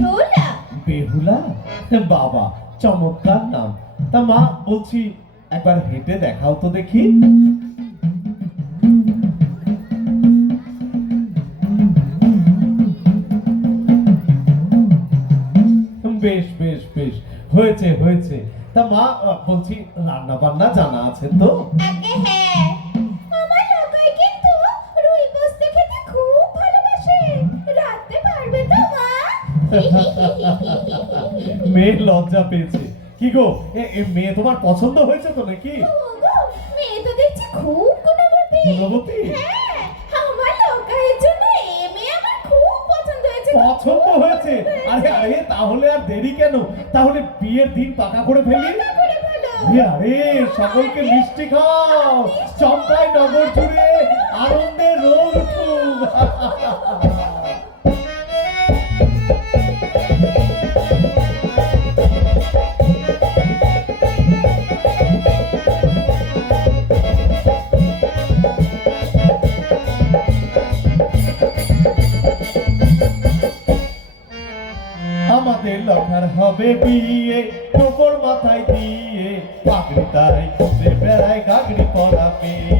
বেহুলা। বেহুলা? বাবা, চমৎকার নাম। তা মা, বলছি একবার হেঁটে দেখাও তো দেখি। বেশ বেশ বেশ, হয়েছে হয়েছে। তা মা, বলছি রান্না বান্না জানা আছে তো? আগে হ্যাঁ, আমার লোকাই কিন্তু রুই পোস্ত খেতে খুব ভালোবাসে। রাঁধতে পারবে তো মা? মেয়ে লজ্জা পেয়েছে। কি গো, এ মেয়ে তোমার পছন্দ হয়েছে তো নাকি? ওগো, মেয়ে তো দেখছি খুব গুণবতী। গুণবতী? হ্যাঁ, আমার লোকাইয়ের জন্য এ মেয়ে আমার খুব পছন্দ হয়েছে। পছন্দ হয়েছে? আরে আরে, তাহলে আর দেরি কেন? তাহলে বিয়ের দিন পাকা করে ফেলি। পাকা করে ফেলো। আরে, সকলকে মিষ্টি খাও, চম্পাই নগর জুড়ে আনন্দের রোল উঠুক। আমাদের লখার হবে বিয়ে, টোপর মাথায় দিয়ে, পাগড়ি তাই খুঁজে বেড়ায় গাগড়ি পরা মেয়ে,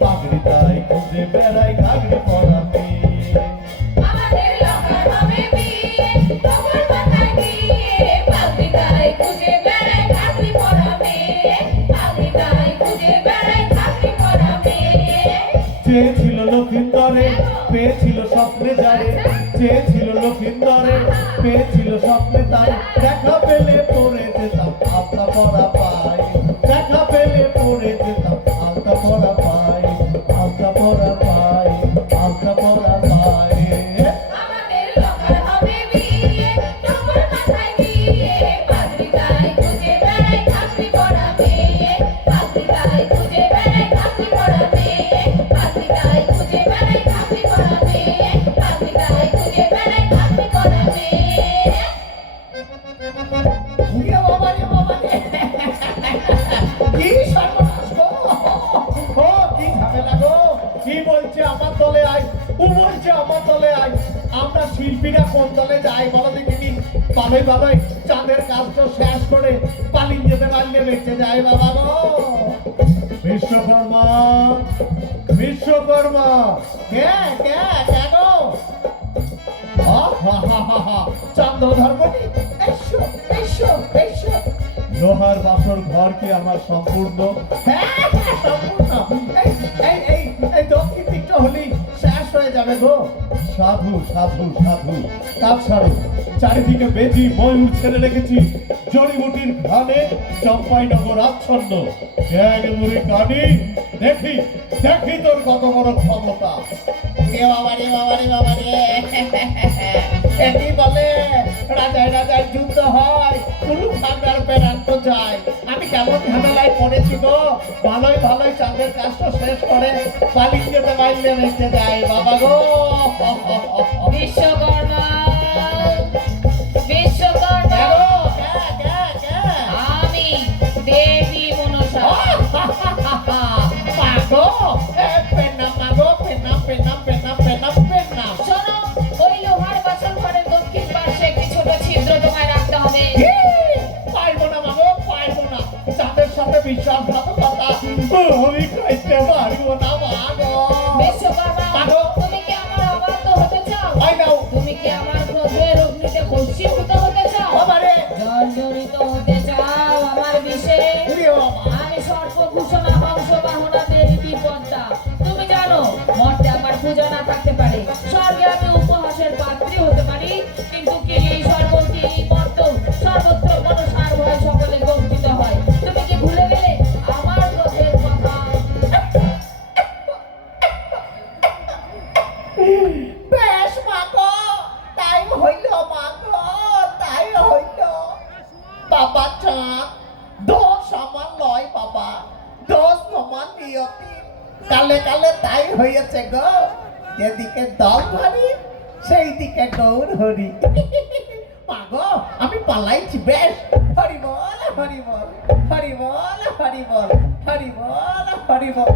পাগড়ি তাই খুঁজে বেড়ায় গাগড়ি পরা মেয়ে। আমাদের লকার হবে বিয়ে, খবর মাথায় দিয়ে, পাগড়ি গায়ে খুঁজে বেড়ায় ঘাগরি পরা মেয়ে, পাগড়ি গায়ে খুঁজে বেড়ায় ঘাগরি পরা মেয়ে। চেয়েছিল লক্ষিন্দরে, পেয়েছিল স্বপ্নে যারে, চেয়েছিল লক্ষিন্দরে, পেয়েছিল স্বপ্নে তারে, দেখা পেলে পড়ে যেতাম আলতা পরা পায়, দেখা পেলে পড়ে যেতাম আলতা পরা পায়, আলতা পরা পায়, আলতা পরা পায়। আমাদের লকার হবে বিয়ে, খবর মাথায় দিয়ে, পাগড়ি গায়ে খুঁজে বেড়ায় ঘাগরি পরা মেয়ে, পাগড়ি গায়ে খুঁজে বেড়ায় ঘাগরি পরা মেয়ে, পাগড়ি গায়ে খুঁজে বেড়ায় ঘাগরি পরা মেয়ে, পাগড়ি গায়ে খুঁজে বেড়ায় ঘাগরি পরা মেয়ে। উড়িয়ে বাবা রে বাবা রে, কি সর্বনাশ গো! ও কি ঝামেলা গো! কি বলছে আমার দলে আয়, ও বলছে আমার দলে আয়। আমরা শিল্পীরা কোন দলে যাই বলো দেখিনি? ভালোই ভালোই চাঁদের কাজটা শেষ করে পালিয়ে যেতে পারলে বেঁচে যায় বাবা গো। বিশ্বকর্মা, বিশ্বকর্মা, কে কে কে গো? চন্দ্র ধর্মনি, এসো এসো এসো। লোহার বাসর ঘর কি আমার সম্পূর্ণ? হ্যাঁ হ্যাঁ, সম্পূর্ণ। এই এই এই এই দক্ষিণ দিকটা হলেই শেষ হয়ে যাবে গো। সাধু সাধু সাধু, কাজ ছাড়ো। চারিদিকে বেজি ময়ূর ছেড়ে রেখেছি, জড়িবুটির ঘানে চম্পাইনগর আচ্ছন্ন। জ্ঞান মুড়ি কানি, দেখি দেখি তোর কত বড় ক্ষমতা। রে বাবা রে বাবা রে বাবা রে, একই বলে রাজায় রাজায় যুদ্ধ হয়, কুলু খান্ডার পেরান্ত যায়। আমি কেমন ঝামেলায় পড়েছি গো। ভালোই ভালোই চাঁদের কাজটা শেষ করে পালিয়ে যেতে পারলে বেঁচে যায় বাবা গো। বিশ্বকর্মা, বিশ্বকর্মা, আমি দেবী মনসা। মাগো, পেন্নাম মাগো, পেন্নাম পেন্নাম পেন্নাম পেন্নাম পেন্নাম। শোনো, ওই লোহার বাসন ঘরের দক্ষিণ পাশে একটি ছোট ছিদ্র তোমায় রাখতে হবে। পারবো না মাগো, পারবো না। চাঁদের সাথে বিশ্বাসঘাতকতা আমি খাইতে পারবো না মাগো। বিশ্বকর্মা, মাগো, তুমি কি আমার অবাধ্য হতে চাও? হয় নাও তুমি কি আমার ক্রোধের অগ্নিতে ভস্মীভূত হতে চাও? বাবারে, জর্জরিত হতে চাও আমার বিষে? উড়িয়ে বাবা। আমি সর্বভূষণা বংশবাহনা দেবী বিপদ্দা। তুমি জানো, মর্তে আমার পূজা না থাকতে পারে, স্বর্গে আমি উপহাসের পাত্রী হতে পারি, কিন্তু কি এই স্বর্গ কি এই মর্ত, সর্বত্র মনসার ভয় সকলে কম্পিত হয়। তুমি কি ভুলে গেলে আমার ক্রোধের কথা? বেশ মাগো, তাই হইল মাগো, তাই হইল। বাবা চাঁদ, দোষ আমার লয় বাবা, দোষ তোমার নিয়তি। কালে কালে তাই হয়েছে গো, যেদিকে দল ভারী সেই দিকে গৌর হরি। মাগো, আমি পালাইছি বেশ। হরি বল হরি বল, হরি বল হরি বল, হরি বল হরি বল।